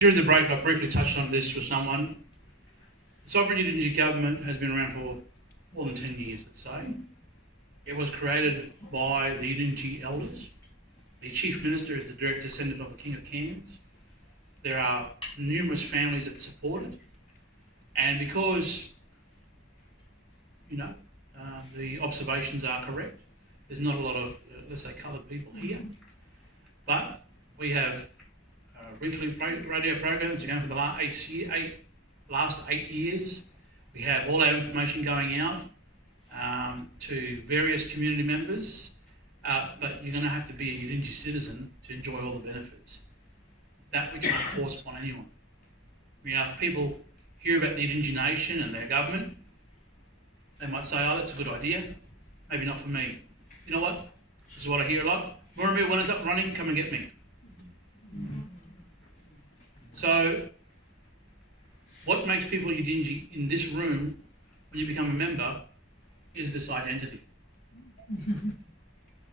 During the break, I briefly touched on this with someone. The sovereign Yidindji government has been around for more than 10 years, let's say. It was created by the Yidindji elders. The chief minister is the direct descendant of the King of Cairns. There are numerous families that support it. And because, the observations are correct, there's not a lot of, let's say, coloured people here. But we have weekly radio programs going for the last 8 years. We have all our information going out to various community members, but you're going to have to be a Yidindji citizen to enjoy all the benefits. That we can't force upon anyone. If people hear about the Yidindji nation and their government, they might say, oh, that's a good idea. Maybe not for me. You know what? This is what I hear a lot. Murrumu, when it's up running, come and get me. So, what makes people Yidindji in this room when you become a member is this identity.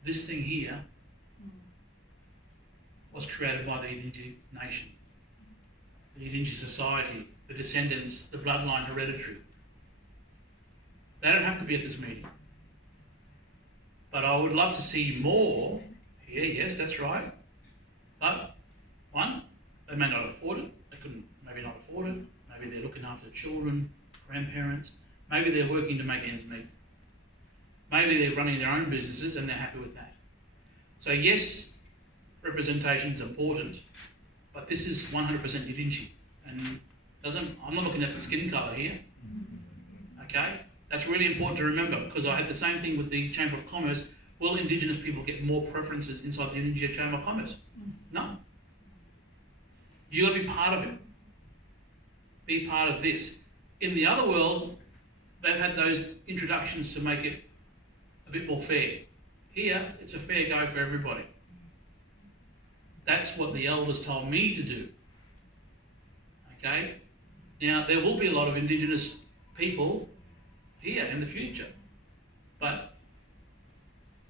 This thing here was created by the Yidindji nation, the Yidindji society, the descendants, the bloodline hereditary. They don't have to be at this meeting. But I would love to see more here, yes, that's right. But, one, they may not afford it. They couldn't maybe not afford it. Maybe they're looking after children, grandparents. Maybe they're working to make ends meet. Maybe they're running their own businesses and they're happy with that. So yes, representation is important, but this is 100% Yidindji. And I'm not looking at the skin colour here. Okay? That's really important to remember, because I had the same thing with the Chamber of Commerce. Will Indigenous people get more preferences inside the Yidindji Chamber of Commerce? No. You've got to be part of it. Be part of this. In the other world, they've had those introductions to make it a bit more fair. Here, it's a fair go for everybody. That's what the elders told me to do. Okay? Now, there will be a lot of Indigenous people here in the future, but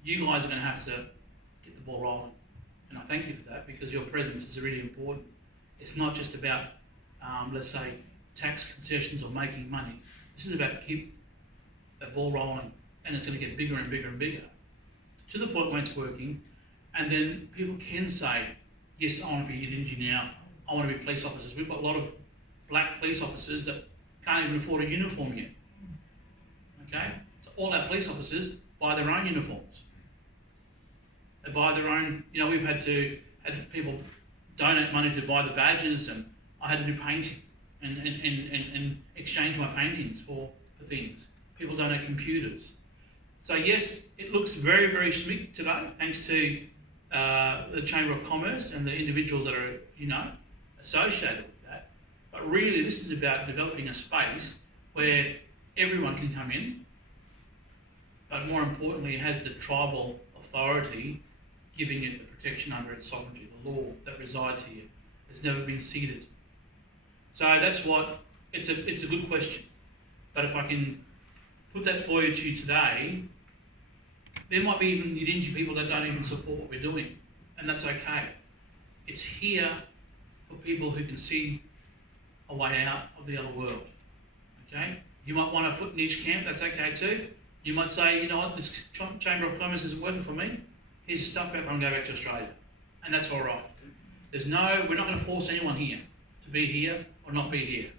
you guys are going to have to get the ball rolling. And I thank you for that, because your presence is really important. It's not just about, let's say, tax concessions or making money. This is about keep that ball rolling, and it's going to get bigger and bigger and bigger, to the point where it's working, and then people can say, yes, I want to be Yidindji now, I want to be police officers. We've got a lot of black police officers that can't even afford a uniform yet. Okay? So all our police officers buy their own uniforms. They buy their own, we've had people donate money to buy the badges, and I had to do painting and exchange my paintings for things. People donate computers. So yes, it looks very, very slick today, thanks to the Chamber of Commerce and the individuals that are, associated with that. But really, this is about developing a space where everyone can come in, but more importantly, it has the tribal authority giving it the protection under its sovereignty, the law that resides here. It's never been ceded. So that's what, it's a good question. But if I can put that for you today, there might be even Yidindji people that don't even support what we're doing, and that's okay. It's here for people who can see a way out of the other world, okay? You might want a foot in each camp, that's okay too. You might say, you know what, this Chamber of Commerce isn't working for me. Here's your stuff back, I'm going to go back to Australia. And that's all right. We're not going to force anyone here to be here or not be here.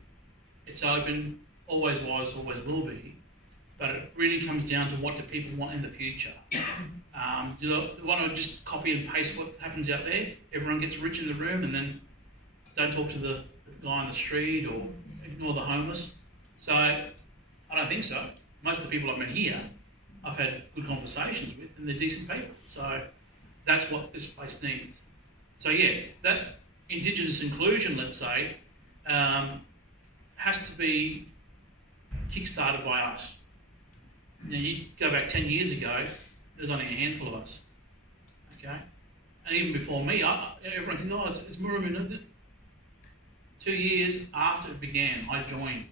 It's open, always was, always will be. But it really comes down to what do people want in the future. You want to just copy and paste what happens out there? Everyone gets rich in the room and then don't talk to the guy on the street or ignore the homeless. So I don't think so. Most of the people I've met here, I've had good conversations with, and they're decent people. So that's what this place needs. So yeah, that Indigenous inclusion, let's say, has to be kick-started by us. You go back 10 years ago, there's only a handful of us. Okay? And even before me, everyone thinks, oh, it's Murrumu. 2 years after it began, I joined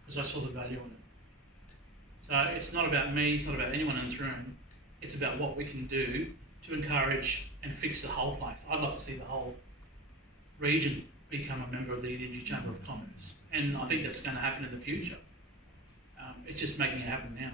because I saw the value in it. So it's not about me, it's not about anyone in this room. It's about what we can do to encourage and fix the whole place. I'd like to see the whole region become a member of the Yidindji Chamber of Commerce. And I think that's going to happen in the future. It's just making it happen now.